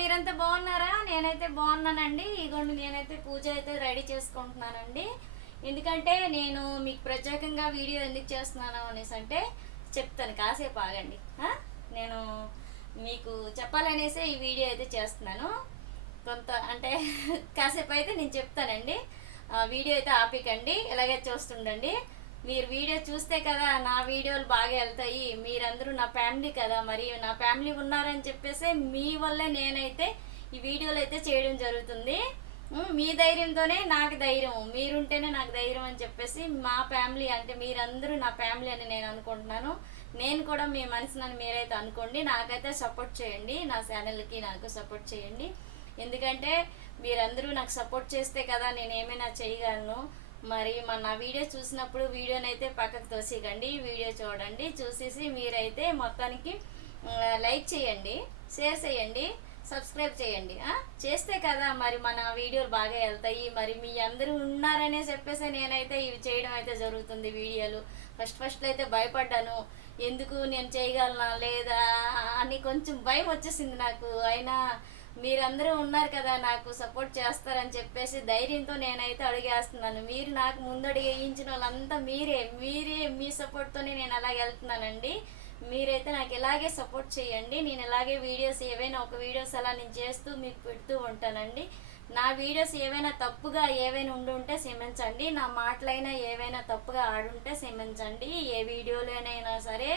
మీరంతా బాగున్నారా? నేనైతే బాగున్నానండి. ఇగోండి నేనైతే పూజ అయితే రెడీ చేసుకుంటున్నానండి. ఎందుకంటే నేను మీకు ప్రత్యేకంగా వీడియో ఎందుకు చేస్తున్నాను అనేసి అంటే చెప్తాను, కాసేపు ఆగండి. నేను మీకు చెప్పాలనేసే ఈ వీడియో అయితే చేస్తున్నాను. కొంత అంటే కాసేపు అయితే నేను చెప్తానండి. వీడియో అయితే ఆపికండి, ఇలాగే చూస్తుండండి. మీరు వీడియో చూస్తే కదా నా వీడియోలు బాగా వెళ్తాయి. మీరందరూ నా ఫ్యామిలీ కదా, మరి నా ఫ్యామిలీ ఉన్నారని చెప్పేసి మీ వల్లే నేనైతే ఈ వీడియోలు అయితే చేయడం జరుగుతుంది. మీ ధైర్యంతోనే నాకు ధైర్యం, మీరుంటేనే నాకు ధైర్యం అని చెప్పేసి మా ఫ్యామిలీ అంటే మీరందరూ నా ఫ్యామిలీ అని నేను అనుకుంటున్నాను. నేను కూడా మీ మనసునని మీరైతే అనుకోండి. నాకైతే సపోర్ట్ చేయండి, నా ఛానల్కి నాకు సపోర్ట్ చేయండి. ఎందుకంటే మీరందరూ నాకు సపోర్ట్ చేస్తే కదా నేను ఏమైనా చేయగలను. మరి నా వీడియో చూసినప్పుడు వీడియోనైతే పక్కకు తోసేయకండి, వీడియో చూడండి. చూసేసి మీరైతే మొత్తానికి లైక్ చేయండి, షేర్ చేయండి, సబ్స్క్రైబ్ చేయండి. చేస్తే కదా మరి మన వీడియోలు బాగా వెళ్తాయి. మరి మీ అందరూ ఉన్నారనే చెప్పేసి నేనైతే ఇవి చేయడం అయితే జరుగుతుంది వీడియోలు. ఫస్ట్ అయితే భయపడ్డాను, ఎందుకు నేను చేయగలనా లేదా అని కొంచెం భయం వచ్చేసింది నాకు. అయినా మీరందరూ ఉన్నారు కదా నాకు సపోర్ట్ చేస్తారని చెప్పేసి ధైర్యంతో నేనైతే అడిగేస్తున్నాను. మీరు నాకు ముందడుగు వేయించిన వాళ్ళంతా మీరే మీ సపోర్ట్తోనే నేను అలాగే వెళ్తున్నానండి. మీరైతే నాకు ఇలాగే సపోర్ట్ చేయండి. నేను ఇలాగే వీడియోస్ ఏవైనా ఒక వీడియోస్ అలా నేను చేస్తూ మీకు పెడుతూ ఉంటానండి. నా వీడియోస్ ఏవైనా తప్పుగా ఏవైనా ఉండుంటే క్షమించండి. నా మాటలైనా ఏవైనా తప్పుగా ఆడుంటే క్షమించండి. ఏ వీడియోలోనైనా సరే,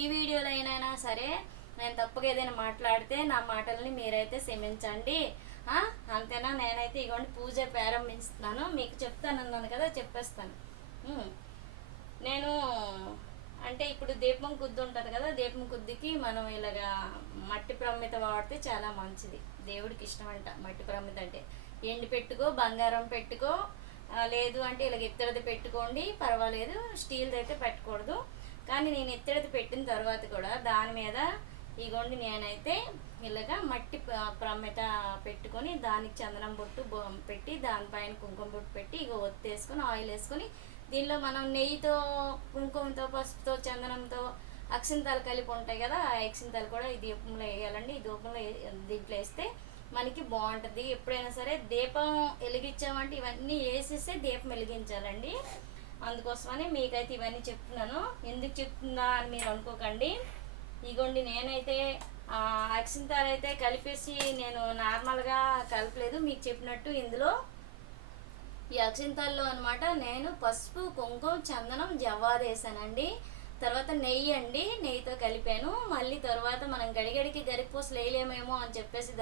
ఈ వీడియోలోనైనా సరే నేను తప్పుగా ఏదైనా మాట్లాడితే నా మాటల్ని మీరైతే క్షమించండి. అంతేనా? నేనైతే ఇగోండి పూజ ప్రారంభిస్తున్నాను. మీకు చెప్తానన్నాను కదా, చెప్పేస్తాను. నేను అంటే ఇప్పుడు దీపం కుద్దు ఉంటుంది కదా, దీపం కుద్దికి మనం ఇలాగా మట్టి ప్రమిద వాడితే చాలా మంచిది, దేవుడికి ఇష్టం అంట మట్టి ప్రమిద. అంటే ఎండి పెట్టుకో, బంగారం పెట్టుకో, లేదు అంటే ఇలాగ ఇత్తడిది పెట్టుకోండి, పర్వాలేదు. స్టీల్ది అయితే పెట్టకూడదు. కానీ నేను ఇత్తడిది పెట్టిన తర్వాత కూడా దాని మీద ఇగోండి నేనైతే ఇలాగా మట్టి ప్రమిద పెట్టుకొని దానికి చందనం బొట్టు పెట్టి దానిపైన కుంకుమ బొట్టు పెట్టి ఇగో ఒత్తేసుకొని ఆయిల్ వేసుకొని దీనిలో మనం నెయ్యితో, కుంకుమతో, పసుపుతో, చందనంతో అక్షింతలు కలిపి ఉంటాయి కదా, ఆ అక్షింతలు కూడా ఈ దీపంలో వేయాలండి. ఈ దీపంలో దీంట్లో వేస్తే మనకి బాగుంటుంది. ఎప్పుడైనా సరే దీపం వెలిగించామంటే ఇవన్నీ వేసేస్తే దీపం వెలిగించాలండి. అందుకోసమని మీకైతే ఇవన్నీ చెప్తున్నాను. ఎందుకు చెప్తున్నా అని మీరు అనుకోకండి. ఇగోండి నేనైతే అక్షింతలు అయితే కలిపేసి నేను నార్మల్గా కలపలేదు, మీకు చెప్పినట్టు ఇందులో ఈ అక్షింతల్లో అనమాట నేను పసుపు, కుంకుమ, చందనం, జవ్వాది వేసానండి. తర్వాత నెయ్యి అండి, నెయ్యితో కలిపాను. మళ్ళీ తర్వాత మనం గడిగడికి గరికపూసలు వేయలేమేమో అని చెప్పేసి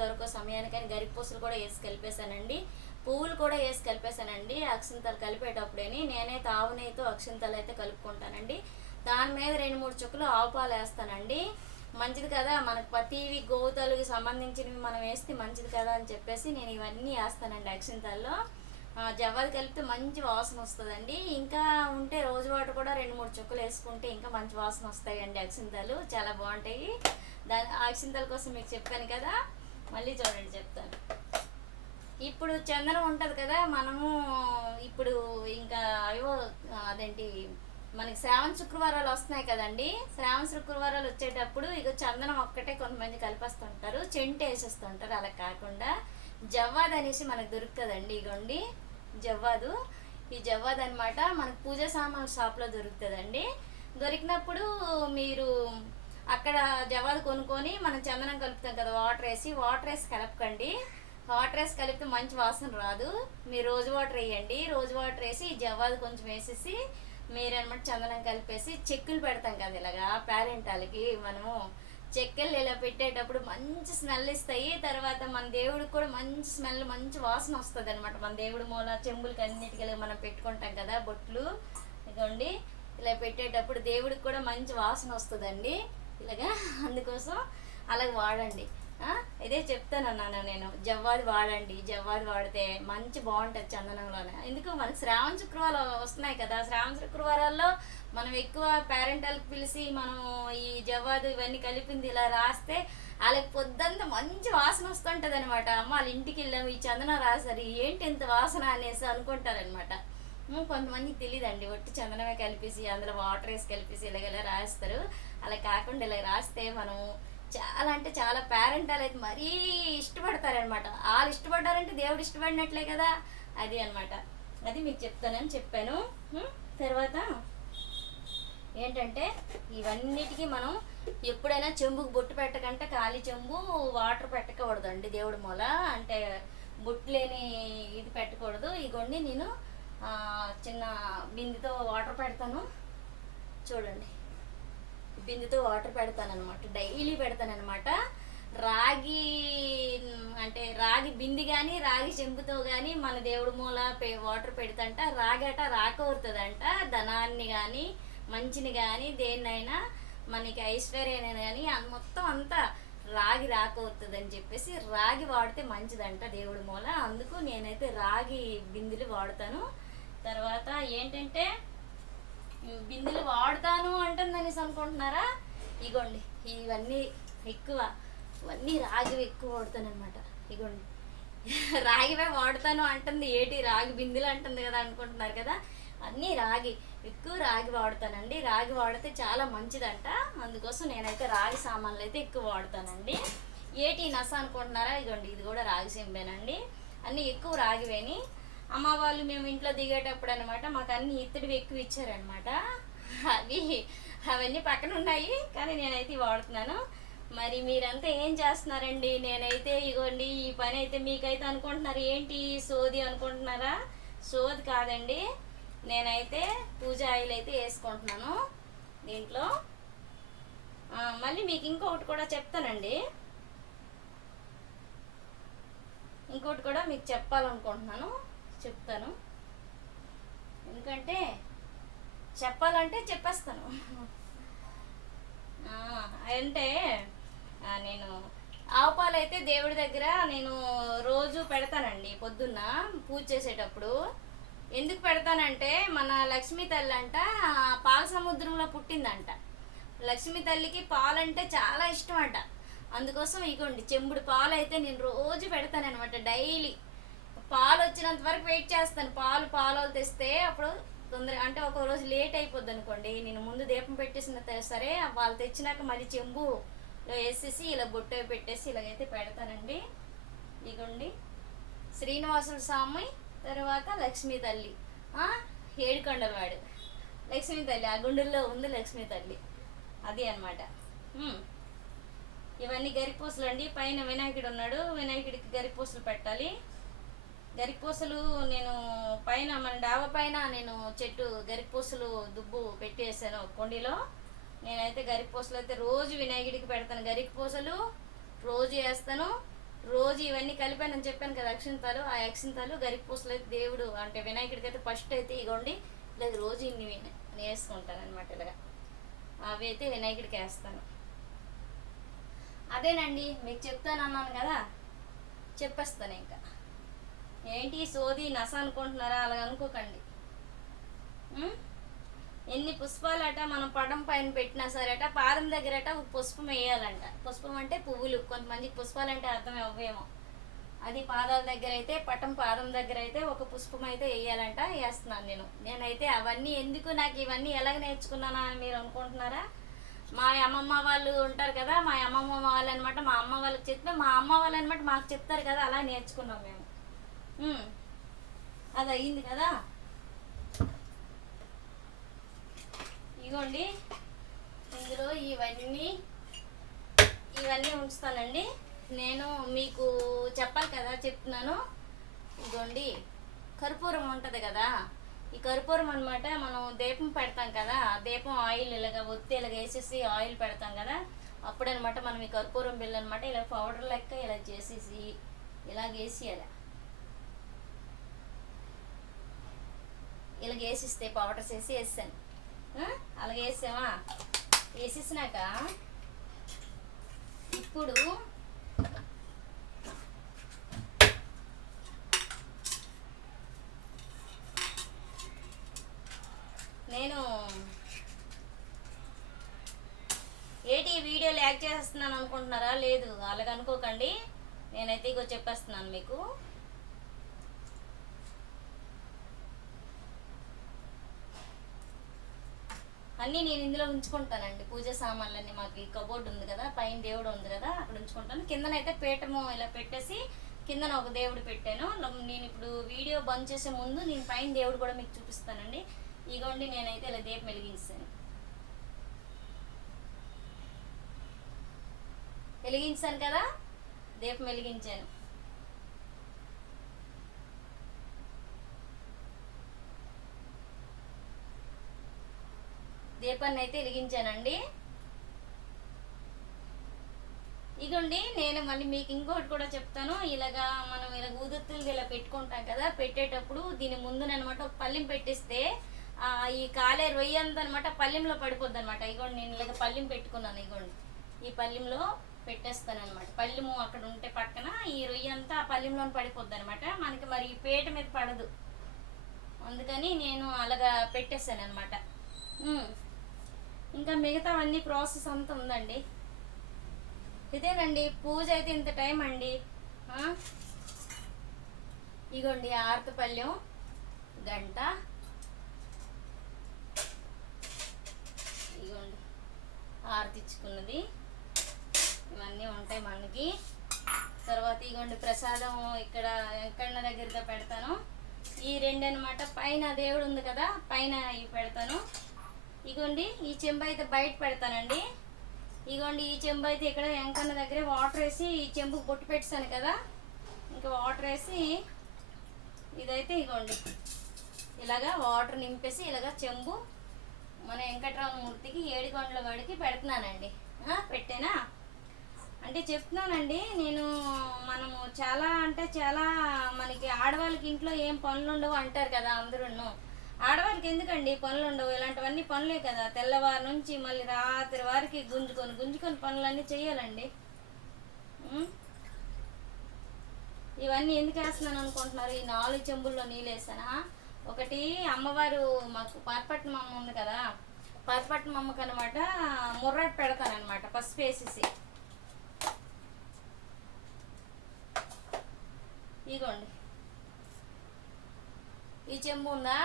దొరకో సమయానికని గరికపూసలు కూడా వేసి కలిపేశానండి. పువ్వులు కూడా వేసి కలిపేశానండి. అక్షింతలు కలిపేటప్పుడేని నేనైతే ఆవు నెయ్యితో అక్షింతలు అయితే కలుపుకుంటానండి. దాని మీద 2-3 చుక్కలు ఆవు పాలు వేస్తానండి. మంచిది కదా, మనకు ప్రతివి గోవుతలకు సంబంధించినవి మనం వేస్తే మంచిది కదా అని చెప్పేసి నేను ఇవన్నీ వేస్తానండి. అక్షింతల్లో జవ్వాది కలిపితే మంచి వాసన వస్తుందండి. ఇంకా ఉంటే రోజు వాటర్ కూడా 2-3 చుక్కలు వేసుకుంటే ఇంకా మంచి వాసన వస్తాయండి. అక్షింతలు చాలా బాగుంటాయి. అక్షింతల కోసం మీకు చెప్పాను కదా, మళ్ళీ చూడండి చెప్తాను. ఇప్పుడు చందనం ఉంటుంది కదా, మనము ఇప్పుడు ఇంకా అయ్యో అదేంటి మనకి శ్రావణ శుక్రవారాలు వస్తున్నాయి కదండి. శ్రావణ శుక్రవారాలు వచ్చేటప్పుడు ఇక చందనం ఒక్కటే కొంతమంది కలిపేస్తుంటారు, చెంటు వేసేస్తుంటారు. అలా కాకుండా జవ్వాదు అనేసి మనకు దొరుకుతుందండి. ఇగోండి జవ్వాదు, ఈ జవ్వాదు అనమాట మనకు పూజా సామాన్ షాప్లో దొరుకుతుందండి. దొరికినప్పుడు మీరు అక్కడ జవ్వాదు కొనుక్కొని మనం చందనం కలుపుతాం కదా, వాటర్ వేసి కలపకండి. వాటర్ వేసి కలిపితే మంచి వాసన రాదు. మీరు రోజు వాటర్ వేయండి. రోజు వాటర్ వేసి ఈ జవ్వాదు కొంచెం వేసేసి మీరనమాట చందనం కలిపేసి చెక్కులు పెడతాం కదా, ఇలాగా పేరెంటాలకి మనము చెక్కలు ఇలా పెట్టేటప్పుడు మంచి స్మెల్ ఇస్తాయి. తర్వాత మన దేవుడికి కూడా మంచి స్మెల్, మంచి వాసన వస్తుంది అనమాట. మన దేవుడి మూల చెంబులకి అన్నిటికీ మనం పెట్టుకుంటాం కదా బొట్లు, ఇదిగోండి ఇలా పెట్టేటప్పుడు దేవుడికి కూడా మంచి వాసన వస్తుందండి ఇలాగా. అందుకోసం అలాగ వాడండి. ఇదే చెప్తానన్నాను నేను, జవ్వాది వాడండి. జవ్వాది వాడితే మంచి బాగుంటుంది చందనంలోనే. ఎందుకు మనకి శ్రావణ శుక్రవారాలు వస్తున్నాయి కదా, శ్రావణ శుక్రవారాల్లో మనం ఎక్కువ పేరెంటాలకు పిలిచి మనం ఈ జవ్వాదు ఇవన్నీ కలిపింది ఇలా రాస్తే వాళ్ళకి పొద్దంతా మంచి వాసన వస్తుంటుంది అనమాట. అమ్మ వాళ్ళ ఇంటికి వెళ్ళాము, ఈ చందనం రాసారు, ఏంటి ఇంత వాసన అనేసి అనుకుంటారనమాట. కొంతమందికి తెలియదండి, ఒట్టి చందనమే కలిపేసి అందులో వాటర్ వేసి కలిపేసి ఇలాగ రాస్తారు. అలా కాకుండా ఇలా రాస్తే మనం చాలా అంటే చాలా పేరెంటాలు అయితే మరీ ఇష్టపడతారనమాట. వాళ్ళు ఇష్టపడ్డారంటే దేవుడు ఇష్టపడినట్లే కదా, అది అనమాట. అది మీకు చెప్తానని చెప్పాను. తర్వాత ఏంటంటే ఇవన్నిటికీ మనం ఎప్పుడైనా చెంబుకు బొట్టు పెట్టకంటే ఖాళీ చెంబు వాటర్ పెట్టకూడదండి దేవుడి మూల, అంటే బొట్టు లేని ఇది పెట్టకూడదు. ఇగోండి నేను చిన్న బిందెతో వాటర్ పెడతాను చూడండి. బిందెతో వాటర్ పెడతానమాట, డైలీ పెడతానమాట. రాగి అంటే రాగి బింది కానీ రాగి చెంబుతో కానీ మన దేవుడి మూల వాటర్ పెడతంట రాగట రాకూరుతుందంట. ధనాన్ని కానీ మంచిని కానీ దేన్నైనా మనకి ఐశ్వర్యాన్ని కానీ మొత్తం అంతా రాగి రాకూరుతుందని చెప్పేసి రాగి వాడితే మంచిదంట దేవుడి మూల. అందుకు నేనైతే రాగి బిందెలు వాడతాను. తర్వాత ఏంటంటే బిందెలు వాడతాను అంటుందనేసి అనుకుంటున్నారా, ఇగోండి ఇవన్నీ ఇవన్నీ రాగివి ఎక్కువ వాడతాను అనమాట. ఇగోండి రాగివే వాడతాను అంటుంది, ఏటి రాగి బిందెలు అంటుంది కదా అనుకుంటున్నారు కదా, అన్నీ రాగి ఎక్కువ రాగి వాడతానండి. రాగి వాడితే చాలా మంచిదంట, అందుకోసం నేనైతే రాగి సామాన్లు అయితే ఎక్కువ వాడతానండి. ఏటి నస అనుకుంటున్నారా, ఇగోండి ఇది కూడా రాగి సింబేనండి. అన్నీ ఎక్కువ రాగివేని. అమ్మ వాళ్ళు మేము ఇంట్లో దిగేటప్పుడు అనమాట మాకు అన్ని ఇత్తడివి ఎక్కువ ఇచ్చారనమాట. అవన్నీ పక్కన ఉన్నాయి, కానీ నేనైతే వాడుతున్నాను. మరి మీరంతా ఏం చేస్తున్నారండి? నేనైతే ఇగోండి ఈ పని అయితే మీకైతే అనుకుంటున్నారు ఏంటి సోది అనుకుంటున్నారా, సోది కాదండి. నేనైతే పూజ ఆయిల్ అయితే వేసుకుంటున్నాను దీంట్లో. మళ్ళీ మీకు ఇంకొకటి కూడా చెప్తానండి, ఇంకోటి కూడా మీకు చెప్పాలనుకుంటున్నాను, చెప్తాను. ఎందుకంటే చెప్పాలంటే చెప్పేస్తాను. అంటే నేను ఆవు పాలు అయితే దేవుడి దగ్గర నేను రోజు పెడతానండి పొద్దున్న పూజ చేసేటప్పుడు. ఎందుకు పెడతానంటే మన లక్ష్మీ తల్లి అంట పాల సముద్రంలో పుట్టిందంట. లక్ష్మీ తల్లికి పాలంటే చాలా ఇష్టం అంట. అందుకోసం ఇగోండి చెంబుడు పాలు అయితే నేను రోజు పెడతానమాట. డైలీ పాలు వచ్చినంత వరకు వెయిట్ చేస్తాను. పాలు తెస్తే అప్పుడు తొందరగా, అంటే ఒక రోజు లేట్ అయిపోద్ది అనుకోండి, నేను ముందు దీపం పెట్టేసిన సరే వాళ్ళు తెచ్చినాక మళ్ళీ చెంబులో వేసేసి ఇలా బొట్టు పెట్టేసి ఇలాగైతే పెడతానండి. ఇగోండి శ్రీనివాసుల స్వామి, తర్వాత లక్ష్మీ తల్లి, ఏడుకొండలవాడు లక్ష్మీ తల్లి, ఆ గుండెల్లో ఉంది లక్ష్మీ తల్లి, అది అనమాట. ఇవన్నీ గరిపూసలు అండి. పైన వినాయకుడు ఉన్నాడు, వినాయకుడికి గరిపూసలు పెట్టాలి. గరిపూసలు నేను పైన మన డాబా పైన నేను చెట్టు గరిపూసలు దుబ్బు పెట్టేసాను కొండిలో. నేనైతే గరిపూసలు అయితే రోజు వినాయకుడికి పెడతాను. గరిపూసలు రోజు వేస్తాను. రోజు ఇవన్నీ కలిపానని చెప్పాను కదా అక్షింతాలు, ఆ అక్షింతాలు గరిపూసలు అయితే దేవుడు అంటే వినాయకుడికి అయితే ఫస్ట్ అయితే ఇగోండి ఇలా రోజు ఇన్ని వేసుకుంటాను అనమాట. ఇలాగా అవి అయితే వినాయకుడికి వేస్తాను. అదేనండి మీకు చెప్తాను అన్నాను కదా, చెప్పేస్తాను. ఇంకా ఏంటి సోది నస అనుకుంటున్నారా, అలా అనుకోకండి. ఎన్ని పుష్పాలట మనం పడం పైన పెట్టినా సరేట పాదం దగ్గరట ఒక పుష్పం వేయాలంట. పుష్పం అంటే పువ్వులు, కొంతమందికి పుష్పాలంటే అర్థం అవ్వేమో. అది పాదాల దగ్గర అయితే పటం పాదం దగ్గర అయితే ఒక పుష్పం అయితే వేయాలంట. వేస్తున్నాను నేనైతే అవన్నీ ఎందుకు నాకు ఇవన్నీ ఎలాగ నేర్చుకున్నానా అని మీరు అనుకుంటున్నారా? మా అమ్మమ్మ వాళ్ళు ఉంటారు కదా, మా అమ్మమ్మ వాళ్ళు అనమాట, మా అమ్మ వాళ్ళకి చెప్తే మా అమ్మ వాళ్ళు అనమాట మాకు చెప్తారు కదా, అలా నేర్చుకున్నాం మేము. అది అయ్యింది కదా. ఇగోండి ఇందులో ఇవన్నీ ఉంచుతానండి. నేను మీకు చెప్పాలి కదా, చెప్తున్నాను. ఇగోండి కర్పూరం ఉంటుంది కదా, ఈ కర్పూరం అనమాట మనం దీపం పెడతాం కదా, దీపం ఆయిల్ ఇలాగ ఒత్తి ఇలాగ వేసేసి ఆయిల్ పెడతాం కదా, అప్పుడనమాట మనం ఈ కర్పూరం బిళ్ళ అనమాట ఇలా పౌడర్ లెక్క ఇలా చేసేసి ఇలాగేసి ఇలాగ వేసిస్తే పౌడర్ చేసి వేసాను. అలాగే వేసామా, వేసేసినాక ఇప్పుడు నేను ఏటి వీడియో ల్యాగ్ చేస్తున్నాను అనుకుంటున్నారా? లేదు, అలాగ అనుకోకండి. నేనైతే ఇగో చెప్పేస్తున్నాను మీకు. అన్నీ నేను ఇందులో ఉంచుకుంటానండి. పూజ సామాన్లన్నీ మాకు ఈ కబోర్డ్ ఉంది కదా, పైన దేవుడు ఉంది కదా, అక్కడ ఉంచుకుంటాను. కిందనైతే పీఠము ఇలా పెట్టేసి కిందన ఒక దేవుడు పెట్టాను. నేను ఇప్పుడు వీడియో బంద్ చేసే ముందు నేను పైన దేవుడు కూడా మీకు చూపిస్తానండి. ఇగోండి నేనైతే ఇలా దీపం వెలిగించాను కదా, దీపం వెలిగించాను. దీపాన్ని అయితే వెలిగించానండి. ఇగోండి నేను మళ్ళీ మీకు ఇంకోటి కూడా చెప్తాను. ఇలాగా మనం ఇలా ఊదొత్తులు ఇలా పెట్టుకుంటాం కదా, పెట్టేటప్పుడు దీని ముందునమాట ఒక పళ్ళెం పెట్టిస్తే ఈ కాలే రొయ్య అంతా అనమాట పళ్ళెంలో పడిపోద్ది అనమాట. ఇగోండి నేను ఇలాగ పళ్ళెం పెట్టుకున్నాను. ఇగోండి ఈ పళ్ళెంలో పెట్టేస్తాను అనమాట. పళ్ళెము అక్కడ ఉంటే పక్కన ఈ రొయ్య అంతా ఆ పళ్ళెంలో పడిపోద్ది అనమాట. మనకి మరి ఈ పీట మీద పడదు, అందుకని నేను అలాగా పెట్టేస్తాను అనమాట. ఇంకా మిగతా అన్ని ప్రాసెస్ అంతా ఉందండి. ఇదేనండి పూజ అయితే ఇంత టైం అండి. ఇగోండి ఆరతపల్లెం గంట, ఇగోండి ఆరతిచ్చుకున్నది, ఇవన్నీ ఉంటాయి మనకి. తర్వాత ఇగోండి ప్రసాదం ఇక్కడ వెంకన్న దగ్గరగా పెడతాను. ఈ రెండు అనమాట. పైన దేవుడు ఉంది కదా, పైన ఇవి పెడతాను. ఇగోండి ఈ చెంబు అయితే బయట పెడతానండి. ఇగోండి ఈ చెంబు అయితే ఇక్కడ వెంకన్న దగ్గర వాటర్ వేసి ఈ చెంబుకి బొట్టు పెట్టాను కదా, ఇంకా వాటర్ వేసి ఇదైతే ఇగోండి ఇలాగా వాటర్ నింపేసి ఇలాగా చెంబు మన వెంకటరామమూర్తికి ఏడుకొండల వాడికి పెడుతున్నానండి. పెట్టానా అంటే చెప్తున్నానండి నేను. మనము చాలా అంటే చాలా మనకి ఆడవాళ్ళకి ఇంట్లో ఏం పనులు ఉండవు అంటారు కదా అందరూ. ఆడవాళ్ళకి ఎందుకండి పనులు ఉండవు? ఇలాంటివన్నీ పనులే కదా. తెల్లవారు నుంచి మళ్ళీ రాత్రి వారికి గుంజుకొని పనులన్నీ చేయాలండి. ఇవన్నీ ఎందుకు వేస్తున్నాను అనుకుంటున్నారు? ఈ 4 చెంబుల్లో నీళ్ళు వేసానా. ఒకటి అమ్మవారు మాకు పాతపట్నం అమ్మ ఉంది కదా, పాతపట్నం అమ్మకు అనమాట ముర్రాట్ పెడతానమాట పసుపు వేసేసి. ఇగోండి ఈ చెంబు ఉందా,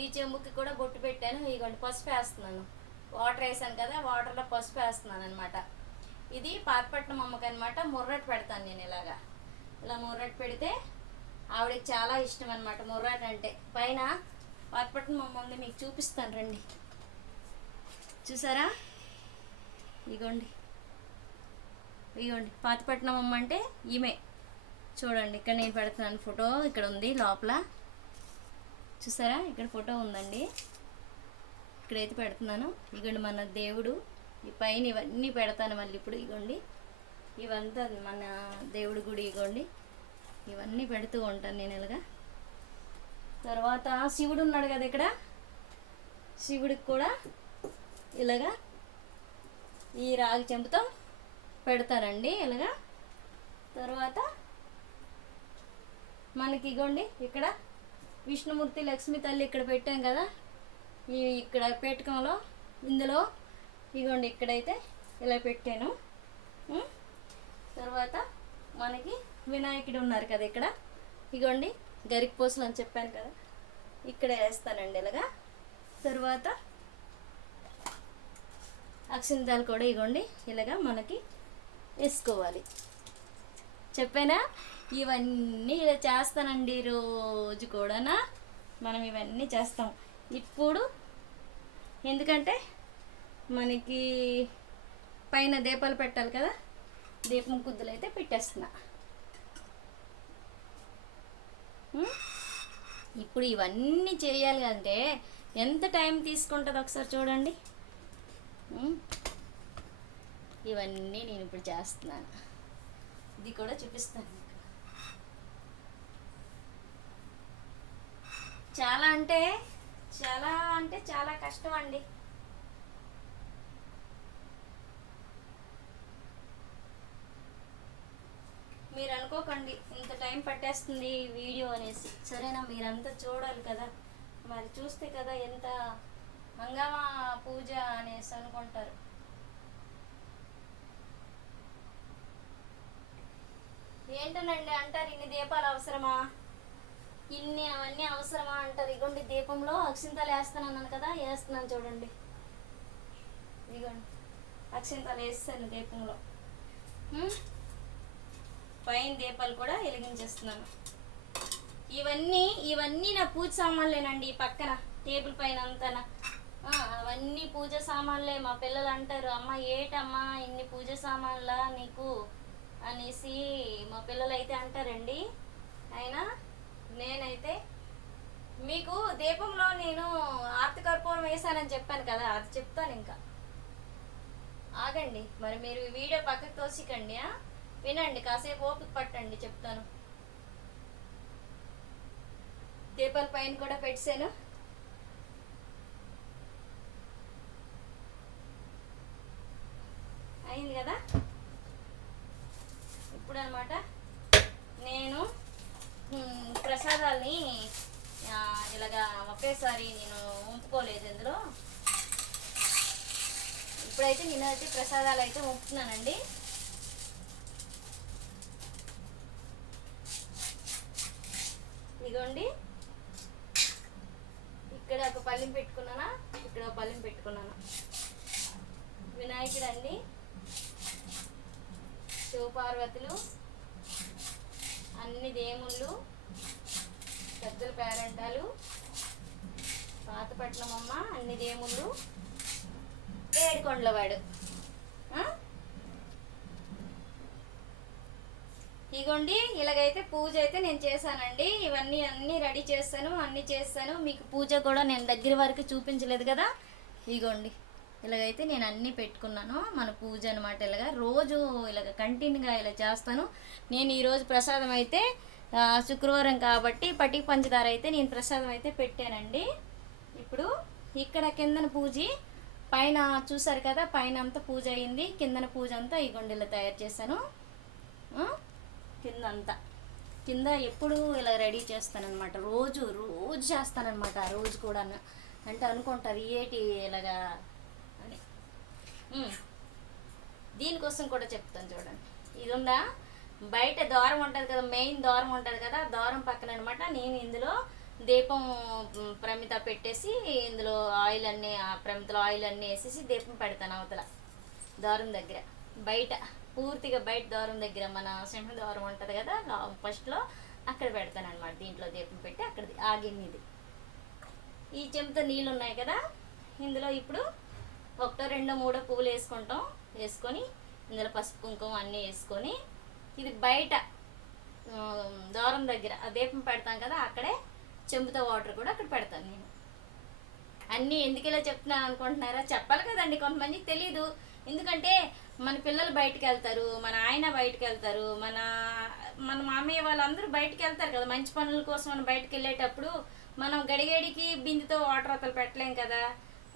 ఈ చెంబుకి కూడా బొట్టు పెట్టాను. ఇగోండి పసుపు వేస్తున్నాను. వాటర్ వేసాను కదా, వాటర్లో పసుపు వేస్తున్నాను అనమాట. ఇది పాతపట్నం అమ్మకి అనమాట ముర్రాట్ పెడతాను నేను. ఇలా ముర్రాట్ పెడితే ఆవిడకి చాలా ఇష్టం అనమాట ముర్రాట్ అంటే. పైన పాతపట్నం అమ్మ ఉంది, మీకు చూపిస్తాను రండి. చూసారా? ఇగోండి పాతపట్నం అమ్మ అంటే ఈమె. చూడండి ఇక్కడ నేను పెడుతున్నాను ఫోటో, ఇక్కడ ఉంది లోపల. చూసారా? ఇక్కడ ఫోటో ఉందండి, ఇక్కడైతే పెడుతున్నాను. ఇగోండి మన దేవుడు. ఈ పైన ఇవన్నీ పెడతాను మళ్ళీ ఇప్పుడు. ఇగోండి ఇవంతా మన దేవుడి గుడి. ఇగోండి ఇవన్నీ పెడుతూ ఉంటాను నేను ఇలాగా. తర్వాత శివుడు ఉన్నాడు కదా ఇక్కడ, శివుడికి కూడా ఇలాగా ఈ రాగి చెంబుతో పెడతారండి ఇలాగా. తర్వాత మనకి ఇగోండి ఇక్కడ విష్ణుమూర్తి లక్ష్మీ తల్లి ఇక్కడ పెట్టాం కదా, ఈ ఇక్కడ పేటకంలో ఇందులో ఇగోండి ఇక్కడైతే ఇలా పెట్టాను. తర్వాత మనకి వినాయకుడు ఉన్నారు కదా ఇక్కడ. ఇగోండి గరికి పూసలు అని చెప్పాను కదా, ఇక్కడ వేస్తానండి ఇలాగా. తర్వాత అక్షింతాలు కూడా ఇగోండి ఇలాగా మనకి వేసుకోవాలి. చెప్పానా? ఇవన్నీ ఇలా చేస్తానండి రోజు కూడానా. మనం ఇవన్నీ చేస్తాం ఇప్పుడు. ఎందుకంటే మనకి పైన దీపాలు పెట్టాలి కదా, దీపం కుద్దులు అయితే పెట్టేస్తున్నా. ఇప్పుడు ఇవన్నీ చేయాలి అంటే ఎంత టైం తీసుకుంటుందో ఒకసారి చూడండి. ఇవన్నీ నేను ఇప్పుడు చేస్తున్నాను, ఇది కూడా చూపిస్తాను. చాలా అంటే చాలా కష్టం అండి. మీరు అనుకోకండి ఇంత టైం పట్టేస్తుంది ఈ వీడియో అనేసి, సరేనా? మీరంతా చూడాలి కదా, మరి చూస్తే కదా ఎంత హంగామా పూజ అనేసి అనుకుంటారు. ఏంటనండి అంటారు, ఇన్ని దీపాలు అవసరమా, ఇన్ని అవన్నీ అవసరమా అంటారు. ఇగోండి దీపంలో అక్షింతలు వేస్తానన్నాను కదా, వేస్తున్నాను చూడండి. ఇదిగోండి అక్షంతలు వేస్తాను దీపంలో. పైన దీపాలు కూడా వెలిగించేస్తున్నాను. ఇవన్నీ నా పూజ సామాన్లేనండి. ఈ పక్కన టేబుల్ పైన అంతా అవన్నీ పూజ సామాన్లే. మా పిల్లలు అంటారు, అమ్మ ఏటమ్మా ఇన్ని పూజ సామాన్లా నీకు అనేసి మా పిల్లలు అయితే అంటారండి. అయినా నేనైతే మీకు దీపంలో నేను ఆర్తి కర్పూరం వేసానని చెప్పాను కదా, అది చెప్తాను. ఇంకా ఆగండి, మరి మీరు ఈ వీడియో పక్కకు తోసికండి, వినండి, కాసేపు ఓపిక పట్టండి, చెప్తాను. దీపాల పైన కూడా పెట్టాను. అయింది కదా. ఇప్పుడు అనమాట నేను ప్రసాదాల్ని ఇలాగా ఒకేసారి నేను వంపుకోలేదు ఇందులో. ఇప్పుడైతే నేనైతే ప్రసాదాలు అయితే వంపుతున్నానండి. ఇదిగోండి, ఇక్కడ ఒక పళ్ళెం పెట్టుకున్నానా, ఇక్కడ ఒక పళ్ళెం పెట్టుకున్నాను. వినాయకుడు అండి, శివపార్వతులు, అన్ని దేవుళ్ళు, పెద్దల పేరంటాలు, పాతపట్నం అన్ని దేవుళ్ళు, ఏడుకొండలవాడు. ఇగోండి, ఇలాగైతే పూజ అయితే నేను చేశానండి. ఇవన్నీ అన్నీ రెడీ చేస్తాను, అన్నీ చేస్తాను. మీకు పూజ కూడా నేను దగ్గర వరకు చూపించలేదు కదా. ఇగోండి, ఇలాగైతే నేను అన్నీ పెట్టుకున్నాను. మన పూజ అనమాట. ఇలాగ రోజు ఇలాగ కంటిన్యూగా ఇలా చేస్తాను. నేను ఈరోజు ప్రసాదం అయితే శుక్రవారం కాబట్టి పటిక పంచదార అయితే నేను ప్రసాదం అయితే పెట్టానండి. ఇప్పుడు ఇక్కడ కిందన పూజ, పైన చూసారు కదా, పైన అంతా పూజ అయింది. కిందన పూజ అంతా ఈ గుండెలో తయారు చేశాను. కింద అంతా కింద ఎప్పుడు ఇలా రెడీ చేస్తానన్నమాట. రోజు చేస్తానన్నమాట. ఆ రోజు కూడా అంటే అనుకుంటారు ఏటి ఇలాగా అని. దీనికోసం కూడా చెప్తాను చూడండి. ఇది ఉందా, బయట ద్వారం ఉంటుంది కదా, మెయిన్ ద్వారం ఉంటుంది కదా, ద్వారం పక్కన అనమాట. నేను ఇందులో దీపం ప్రమిత పెట్టేసి ఇందులో ఆయిల్ అన్నీ, ఆ ప్రమితలో ఆయిల్ అన్నీ వేసేసి దీపం పెడతాను అవతల ద్వారం దగ్గర. బయట పూర్తిగా బయట ద్వారం దగ్గర మన సింహ ద్వారం ఉంటుంది కదా ఫస్ట్లో, అక్కడ పెడతాను అనమాట. దీంట్లో దీపం పెట్టి అక్కడ ఆగింది. ఇది ఈ చెంత నీళ్ళు ఉన్నాయి కదా, ఇందులో ఇప్పుడు 1, 2, 3 పువ్వులు వేసుకుంటాం. వేసుకొని ఇందులో పసుపు కుంకుమ అన్నీ వేసుకొని, ఇది బయట ద్వారం దగ్గర ఆ దీపం పెడతాం కదా, అక్కడే చెంబుతో వాటర్ కూడా అక్కడ పెడతాను నేను. అన్నీ ఎందుకు ఇలా చెప్తున్నాను అనుకుంటున్నారా? చెప్పాలి కదండి, కొంతమందికి తెలీదు. ఎందుకంటే మన పిల్లలు బయటకు వెళ్తారు, మన ఆయన బయటకు వెళ్తారు, మన మామయ్య వాళ్ళందరూ బయటకు వెళ్తారు కదా మంచి పనుల కోసం. మనం బయటకు వెళ్ళేటప్పుడు మనం గడిగడికి బిందెతో వాటర్ అతలు పెట్టలేం కదా.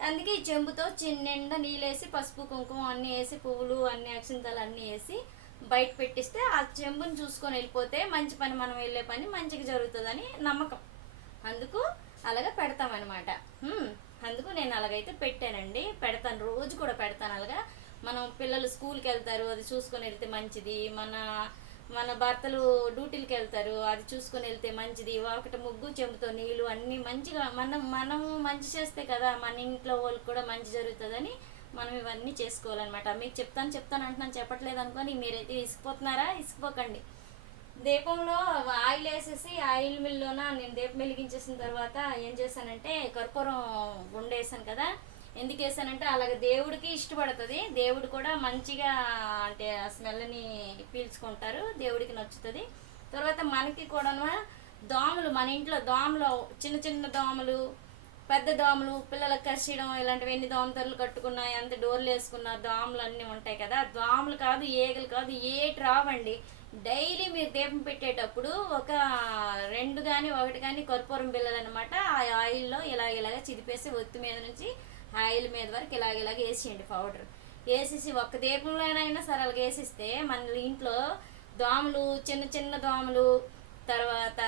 అందుకే ఈ చెంబుతో నిండా నీళ్ళు వేసి పసుపు కుంకుమ అన్నీ వేసి పువ్వులు అన్ని అక్షింతలు అన్నీ వేసి బయట పెట్టిస్తే ఆ చెంబుని చూసుకొని వెళ్ళిపోతే మంచి పని, మనం వెళ్ళే పని మంచిగా జరుగుతుందని నమ్మకం. అందుకు అలాగే పెడతామన్నమాట. అందుకు నేను అలాగైతే పెట్టానండి, పెడతాను. రోజు కూడా పెడతాను అలాగా. మనం పిల్లలు స్కూల్కి వెళ్తారు, అది చూసుకొని వెళ్తే మంచిది. మన భర్తలు డ్యూటీలకు వెళ్తారు, అది చూసుకొని వెళ్తే మంచిది. ఒకటి ముగ్గు చెంబుతో నీళ్ళు అన్నీ మంచిగా మనం మంచి చేస్తే కదా మన ఇంట్లో వాళ్ళకి కూడా మంచి జరుగుతుందని మనం ఇవన్నీ చేసుకోవాలన్నమాట. మీకు చెప్తాను అంటున్నాను, చెప్పట్లేదు అనుకొని మీరైతే ఇసుకుపోతున్నారా? ఇసుకుపోకండి. దీపంలో ఆయిల్ వేసేసి ఆయిల్ మిల్లోన నేను దీపం వెలిగించేసిన తర్వాత ఏం చేశానంటే కర్పూరం ఉండేసాను కదా. ఎందుకు వేసానంటే అలాగే దేవుడికి ఇష్టపడుతుంది, దేవుడు కూడా మంచిగా అంటే ఆ స్మెల్ని పీల్చుకుంటారు, దేవుడికి నచ్చుతుంది. తర్వాత మనకి కూడా దోమలు, మన ఇంట్లో దోమలు, చిన్న దోమలు, పెద్ద దోమలు, పిల్లలకు కరిచడం, ఇలాంటివి ఎన్ని దోమతెరలు కట్టుకున్నాయి, అంత డోర్లు వేసుకున్న దోమలు అన్నీ ఉంటాయి కదా. దోమలు కాదు, ఏగలు కాదు, ఏటి రావండి. డైలీ మీరు దీపం పెట్టేటప్పుడు ఒక 2 కానీ 1 కానీ కర్పూరం బిళ్ళలు అనమాట ఆ ఆయిల్లో ఇలాగ చిదిపేసి ఒత్తి మీద నుంచి ఆయిల్ మీద వరకు ఇలాగ వేసేయండి పౌడర్. వేసేసి ఒక్క దీపంలోనైనా సరే అలాగ వేసిస్తే మన ఇంట్లో దోమలు, చిన్న దోమలు, తర్వాత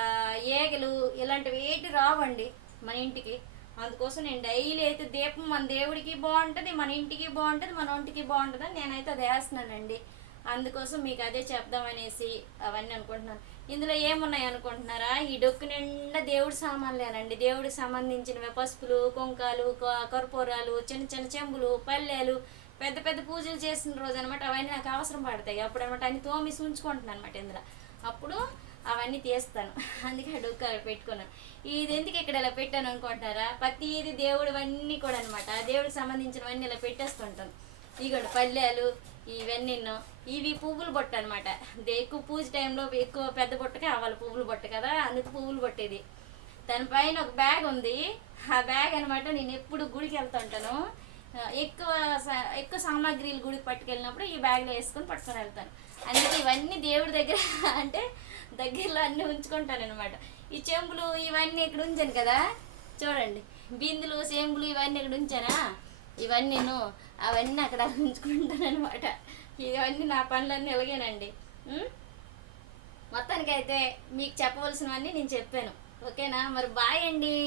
ఏగలు ఇలాంటివి ఏటి రావండి మన ఇంటికి. అందుకోసం నేను డైలీ అయితే దీపం మన దేవుడికి బాగుంటుంది, మన ఇంటికి బాగుంటుంది, మన ఒంటికి బాగుంటుంది అని నేనైతే అది వేస్తున్నానండి. అందుకోసం మీకు అదే చెప్దామనేసి అవన్నీ అనుకుంటున్నాను. ఇందులో ఏమున్నాయి అనుకుంటున్నారా? ఈ డొక్కు నిండా దేవుడి సామాన్లేనండి. దేవుడికి సంబంధించినవి పసుపులు, కుంకాలు, కర్పూరాలు, చిన్న చిన్న చెంబులు, పల్లెలు, పెద్ద పెద్ద పూజలు చేసిన రోజు అనమాట. అవన్నీ నాకు అవసరం పడతాయి అప్పుడు అనమాట. అన్ని తోమిసి ఉంచుకుంటున్నాను అనమాట ఇందులో. అప్పుడు అవన్నీ తీస్తాను. అందుకే ఆ డొక్కు అక్కడ పెట్టుకున్నాను. ఇది ఎందుకు ఇక్కడ ఇలా పెట్టాను అనుకుంటున్నారా? ప్రతిది దేవుడివన్నీ కూడా అనమాట. ఆ దేవుడికి సంబంధించినవన్నీ ఇలా పెట్టేస్తుంటాను. ఇగోండి పల్లెలు ఇవన్నీ. ఇవి పువ్వులు బొట్ట అనమాట. ఎక్కువ పూజ టైంలో ఎక్కువ పెద్ద బొట్టకే అవ్వాలి పువ్వులు బొట్ట కదా, అందుకు పువ్వులు బొట్టేది. దానిపైన ఒక బ్యాగ్ ఉంది. ఆ బ్యాగ్ అనమాట నేను ఎప్పుడు గుడికి వెళ్తుంటాను. ఎక్కువ సామాగ్రిలు గుడికి పట్టుకెళ్ళినప్పుడు ఈ బ్యాగ్లో వేసుకొని పట్టుకొని వెళ్తాను. అందుకే ఇవన్నీ దేవుడి దగ్గర అంటే దగ్గరలో అన్నీ ఉంచుకుంటాను అనమాట. ఈ చెంబులు ఇవన్నీ ఇక్కడ ఉంచాను కదా, చూడండి. బిందులు, చెంబులు ఇవన్నీ ఇక్కడ ఉంచానా, ఇవన్నీ నేను అవన్నీ అక్కడ ఉంచుకుంటాను అనమాట. ఇవన్నీ నా పనులన్నీ ఎలాగేనండి. మొత్తానికైతే మీకు చెప్పవలసినవన్నీ నేను చెప్పాను. ఓకేనా? మరి బాయ్ అండి.